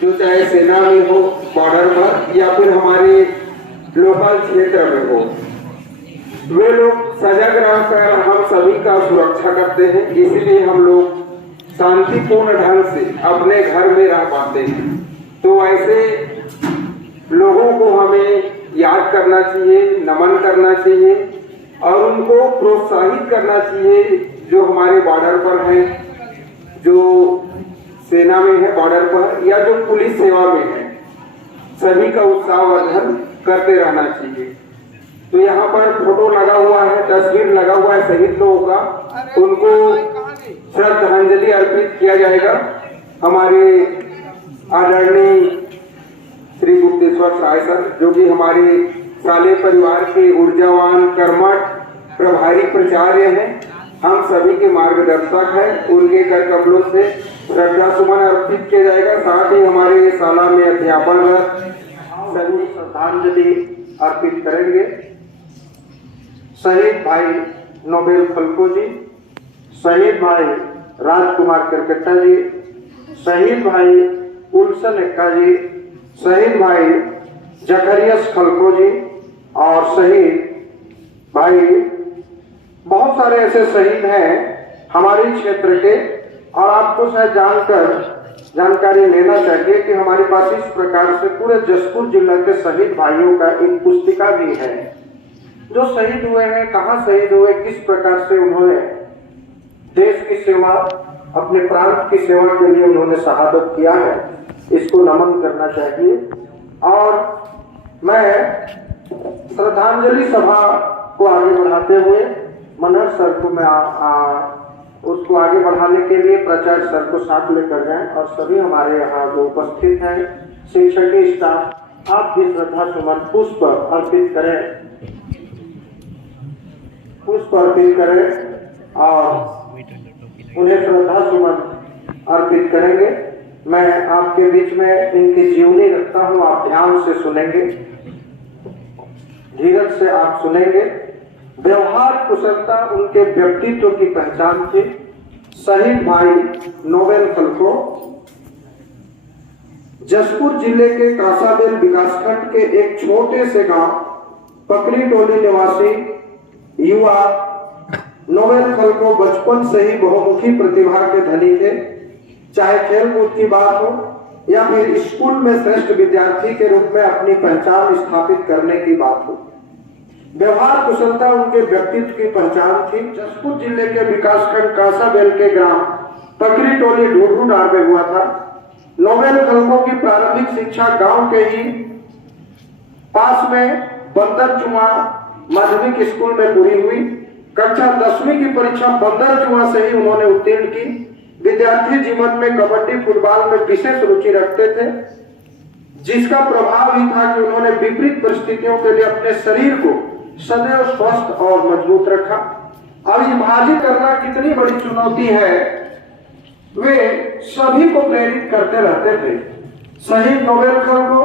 जो चाहे सेना में हो, बॉर्डर पर या फिर हमारे लोकल क्षेत्र में हो, वे लोग सजग रहकर हम सभी का सुरक्षा करते हैं। इसीलिए हम लोग शांतिपूर्ण ढंग से अपने घर में रह पाते हैं। तो ऐसे लोगों को हमें याद करना चाहिए, नमन करना चाहिए और उनको प्रोत्साहित करना चाहिए जो हमारे बॉर्डर पर हैं, जो सेना में है बॉर्डर पर या जो पुलिस सेवा में है। सभी का उत्साहवर्धन करते रहना चाहिए। तो यहाँ पर फोटो लगा हुआ है, तस्वीर लगा हुआ है शहीद लोगों का, उनको श्रद्धांजलि अर्पित किया जाएगा। हमारे आदरणीय श्री गुप्तेश्वर साय सर, जो कि हमारे साले परिवार के ऊर्जावान कर्मठ प्रभारी प्राचार्य हैं, हम सभी के मार्गदर्शक हैं, उनके कर कमलों से श्रद्धा सुमन अर्पित किया जाएगा। साथ ही हमारे शाला में अध्यापन सभी श्रद्धांजलि अर्पित करेंगे। शहीद भाई नोबेल फल्को जी, शहीद भाई राजकुमार करकट्टा जी, शहीद भाई उल्सन एक्का जी, शहीद भाई जकरियस फल्को जी और शहीद भाई बहुत सारे ऐसे शहीद हैं हमारे क्षेत्र के। और आपको शायद जानकारी लेना चाहिए कि हमारे पास इस प्रकार से पूरे जसपुर जिला के शहीद भाइयों का एक पुस्तिका भी है, जो शहीद हुए हैं, कहाँ शहीद हुए, किस प्रकार से उन्होंने देश की सेवा, अपने प्रांत की सेवा के लिए उन्होंने शहादत किया है। इसको नमन करना चाहिए। और मैं श्रद्धांजलि सभा को आगे बढ़ाते हुए मनहर सर को मैं उसको आगे बढ़ाने के लिए प्राचार्य सर को साथ लेकर गए और सभी हमारे यहाँ जो उपस्थित हैं शिक्षकीय स्टाफ, आप भी श्रद्धा सुमन पुष्प अर्पित करें और उन्हें श्रद्धा सुमन अर्पित करेंगे। मैं आपके बीच में इनकी जीवनी रखता हूँ, आप ध्यान से सुनेंगे, धीरज से आप सुनेंगे। व्यवहार कुशलता उनके व्यक्तित्व की पहचान थी। शहीद भाई नोबेल फल्को जसपुर जिले के कासाबेल विकासखंड के एक छोटे से गांव पकड़ी टोली निवासी युवा नोबेल फल्को बचपन से ही बहुमुखी प्रतिभा के धनी थे। चाहे खेलकूद की बात हो या फिर स्कूल में श्रेष्ठ विद्यार्थी के रूप में अपनी पहचान स्थापित करने की बात हो, व्यवहार कुशलता उनके व्यक्तित्व की पहचान थी। जसपुर जिले के विकासखंड कासाबेल के ग्राम पकड़ी टोली ढूंढूडार में हुआ था। नोबेल फल्को की प्रारंभिक शिक्षा गांव के ही पास में बंदरचुआ माध्यमिक स्कूल में पूरी हुई। कक्षा 10वीं की परीक्षा बंदरचुआ से ही उन्होंने उत्तीर्ण की। विद्यार्थी जीवन में कबड्डी फुटबॉल में विशेष रुचि रखते थे, जिसका प्रभाव ही था कि उन्होंने विपरीत परिस्थितियों के लिए अपने शरीर को सदैव स्वस्थ और मजबूत रखा। अविभाजित करना कितनी बड़ी चुनौती है, वे सभी को प्रेरित करते रहते थे। शहीद नोबेल फल्को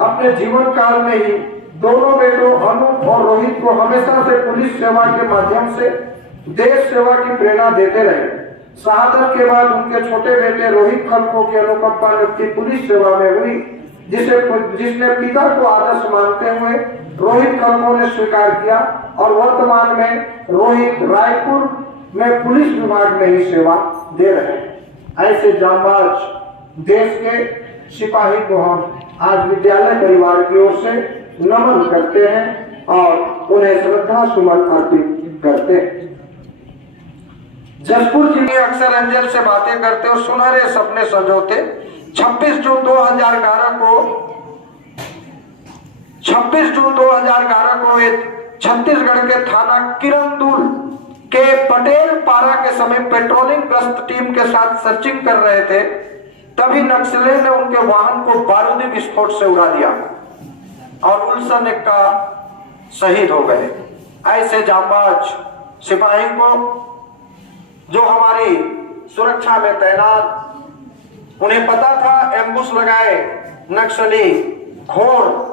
अपने जीवन काल में ही दोनों बेटों अनूप और रोहित को हमेशा से पुलिस सेवा के माध्यम से देश सेवा की प्रेरणा देते रहे। शहादत के बाद उनके छोटे बेटे रोहित फल्को की अनुकंपा नियुक्ति पुलिस सेवा में हुई, जिसने पिता को आदर्श मानते हुए रोहित फल्को ने स्वीकार किया और वर्तमान में रोहित रायपुर में पुलिस विभाग में ही सेवा दे रहे हैं। ऐसे जांबाज देश के सिपाही को हम आज विद्यालय परिवार की ओर से नमन करते हैं और उन्हें श्रद्धा सुमन अर्पित करते हैं। जसपुर जिले अक्सर अंजल से बातें करते और सुनहरे सपने संजोते 26 जून 2011 को छत्तीसगढ़ के थाना किरंदुल के पटेल पारा के समय पेट्रोलिंग गश्त टीम के साथ सर्चिंग कर रहे थे, तभी नक्सली ने उनके वाहन को बारूदी विस्फोट से उड़ा दिया और उल्सन एक्का शहीद हो गए। ऐसे जांबाज सिपाही को जो हमारी सुरक्षा में तैनात, उन्हें पता था एम्बुश लगाए नक्सली घोर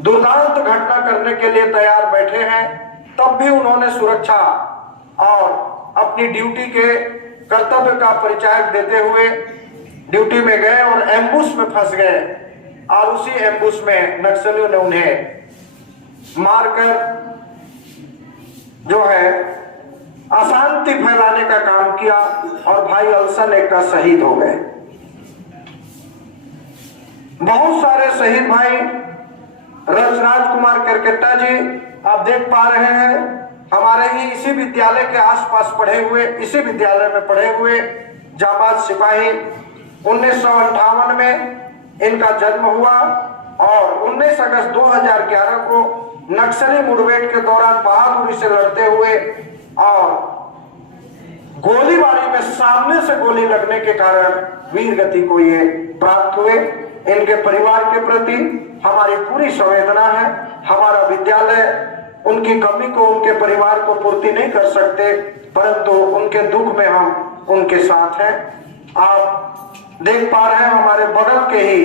दुर्दांत घटना करने के लिए तैयार बैठे हैं, तब भी उन्होंने सुरक्षा और अपनी ड्यूटी के कर्तव्य का परिचय देते हुए ड्यूटी में गए और एम्बुश में फंस गए और उसी एम्बुश में नक्सलियों ने उन्हें मारकर जो है अशांति फैलाने का काम किया और भाई अलसन एक का शहीद हो गए। बहुत सारे शहीद भाई, रजराज कुमार केरकेट्टा जी आप देख पा रहे हैं, हमारे ही इसी विद्यालय के आसपास पढ़े हुए, इसी विद्यालय में पढ़े हुए जाबाज सिपाही। 1958 में इनका जन्म हुआ और 19 अगस्त 2011 को नक्सली मुठभेड़ के दौरान बहादुरी से लड़ते हुए और गोलीबारी में सामने से गोली लगने के कारण वीर गति को ये प्राप्त हुए। इनके परिवार के प्रति हमारी पूरी संवेदना है। हमारा विद्यालय उनकी कमी को, उनके परिवार को पूर्ति नहीं कर सकते, परंतु उनके दुख में हम उनके साथ हैं। आप देख पा रहे हैं हमारे बगल के ही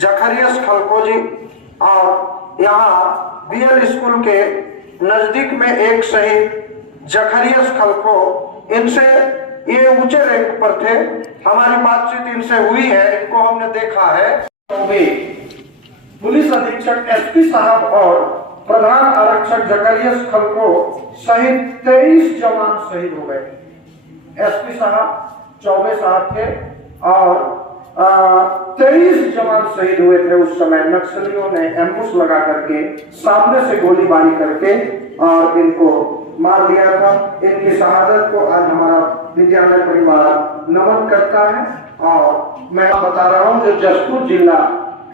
जखरियस खलको जी, और यहाँ बीएल स्कूल के नजदीक में एक शहीद जखरियस खलको, इनसे ये ऊंचे रैंक पर थे, हमारी बातचीत इनसे हुई है, इनको हमने देखा है। पुलिस अधीक्षक एसपी साहब और प्रधान आरक्षक जखरियस खलको सहित 23 जवान शहीद हो गए। एसपी साहब चौबे साहब थे और 23 जवान शहीद हुए थे। उस समय नक्सलियों ने एम्बुश लगा करके सामने से गोलीबारी करके और इनको मार दिया था। इनकी शहादत को आज हमारा विद्यालय परिवार नमन करता है। और मैं बता रहा हूँ जो जसपुर जिला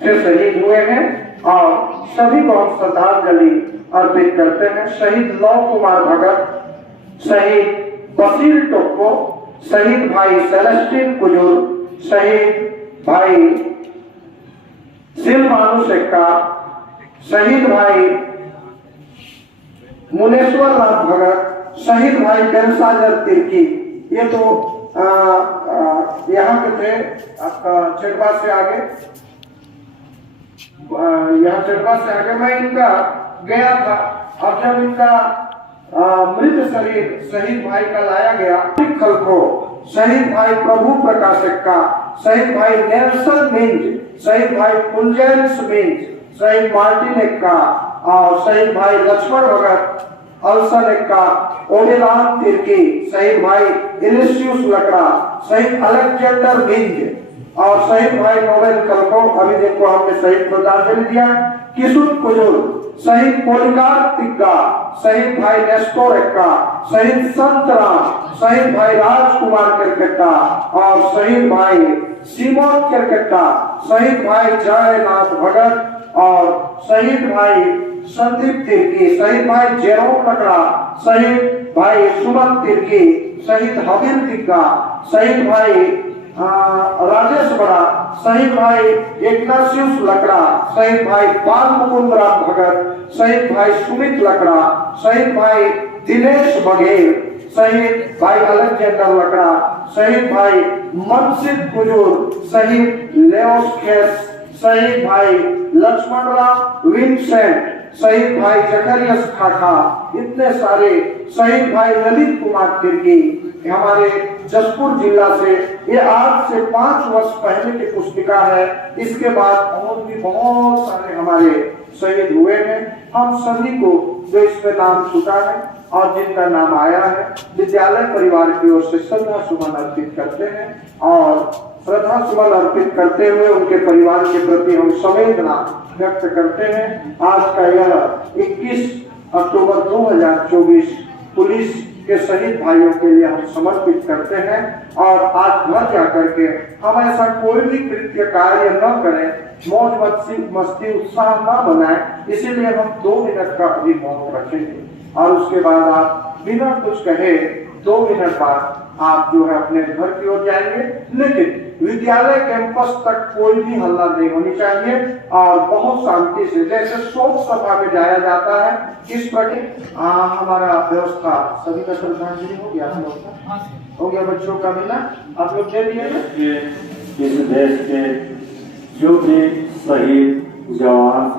से शहीद हुए हैं और सभी को हम श्रद्धांजलि अर्पित करते हैं। शहीद लव कुमार भगत, शहीद बशीर टोप्पो, शहीद भाई सेलेस्टीन कुजूर, शहीद भाई सिलवानु सेक्का, शहीद भाई मुनेश्वर नाथ भगत, शहीद भाई बेलसाजर तिर्की। ये तो यहाँ के थे आपका चेटवा से आगे, यहाँ चेटवा से आगे मैं इनका गया था। अब जब इनका मृत शरीर शहीद भाई का लाया गया, खलको, शहीद भाई प्रभु प्रकाश एक्का, शहीद भाई नेल्सन मिंज, शहीद भाई फुलजेंस मिंज, शहीद मार्टिन एक्का और शहीद भाई लक्ष्मण भगत, अलसन एक्का, ओडेलान तिर्की, शहीद भाई इलिशियस लकड़ा, शहीद अलेक्जेंडर मिंज और शहीद भाई नोबेल खलको, अभी देखो हमने शहीद श्रद्धांजलि दिया। किशोर कुजूर, शहीद पोलिकार तिग्गा, शहीद भाई नेस्टोर एक्का, शहीद संत राम, शहीद भाई राजकुमार केरकेट्टा और शहीद भाई सीमोन केरकेट्टा, शहीद भाई जयनाथ भगत और शहीद भाई संदीप तिर्की, शहीद भाई जेरोम लकड़ा, शहीद भाई सुमन तिर्की, शहीद हबीब तिग्गा, शहीद भाई राजेश बड़ा, शहीद भाई इग्नाशियस लकड़ा, शहीद भाई बाल मुकुंद राम भगत, शहीद भाई सुमित लकड़ा, शहीद भाई दिनेश बघेल, शहीद भाई अलेक्जेंडर लकड़ा, शहीद भाई मनसित कुजूर, शहीद लेओस खेस, शहीद भाई लक्ष्मण राम विंसेंट, शहीद भाई जखरियस खाखा, इतने सारे शहीद भाई ललित कुमार तिर्की हमारे जसपुर जिला से। ये आज से 5 वर्ष पहले की पुस्तिका है। इसके बाद और भी बहुत सारे हमारे शहीद हुए हैं। हम सभी को जो इसमें नाम छूटा है और जिनका नाम आया है, विद्यालय परिवार की ओर से श्रद्धा सुमन अर्पित करते हैं और श्रद्धा सुमन अर्पित करते हुए उनके परिवार के प्रति हम संवेदना व्यक्त करते हैं। आज का यह 21 अक्टूबर 2024 पुलिस के शहीद भाइयों के लिए हम समर्पित करते हैं और आज घर जाकर के हम ऐसा कोई भी कृत्य कार्य न करें, मौज मस्ती उत्साह न बनाएं। इसीलिए हम 2 मिनट का अभी मौन रखेंगे और उसके बाद आप बिना कुछ कहे 2 मिनट बाद आप जो है अपने घर की ओर जाएंगे। लेकिन विद्यालय कैंपस तक कोई भी हल्ला नहीं होनी चाहिए और बहुत शांति से, जैसे शोक सभा में जाया जाता है, इस प्रकार हमारा व्यवस्था। सभी का श्रद्धांजलि हो गया, हो गया बच्चों का मिला, आप लोग दे दिए। इस देश के जो भी शहीद जवान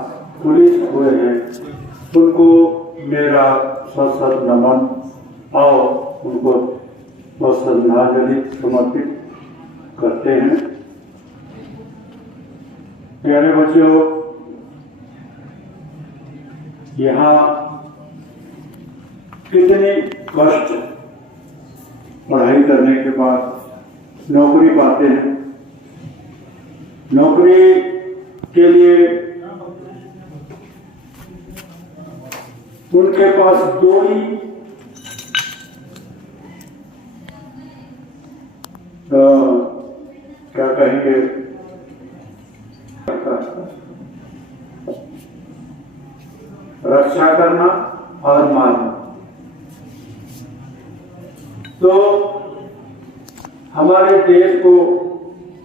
पुलिस हुए हैं उनको मेरा सशक्त नमन और उनको श्रद्धांजलि समर्पित करते हैं। प्यारे बच्चों, यहाँ कितने कष्ट पढ़ाई करने के बाद नौकरी पाते हैं। नौकरी के लिए उनके पास दो ही क्या कहेंगे, रक्षा करना और मारना। तो हमारे देश को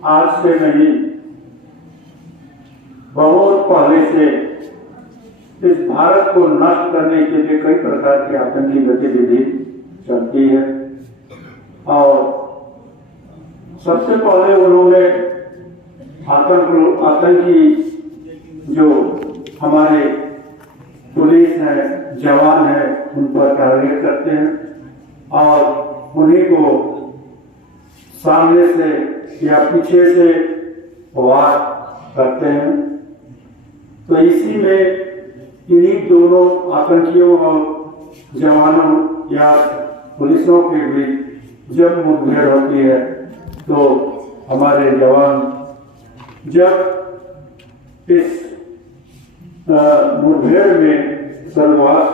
आज से नहीं, बहुत पहले से इस भारत को नष्ट करने के लिए कई प्रकार की आतंकी गतिविधि चलती है। और सबसे पहले उन्होंने आतंकी जो हमारे पुलिस है, जवान है, उन पर टारगेट करते हैं और उन्हीं को सामने से या पीछे से वार करते हैं। तो इसी में इन्हीं दोनों आतंकियों और जवानों या पुलिसों के बीच जब मुठभेड़ होती है तो हमारे जवान जब इस मुठभेड़ में सर्वनाश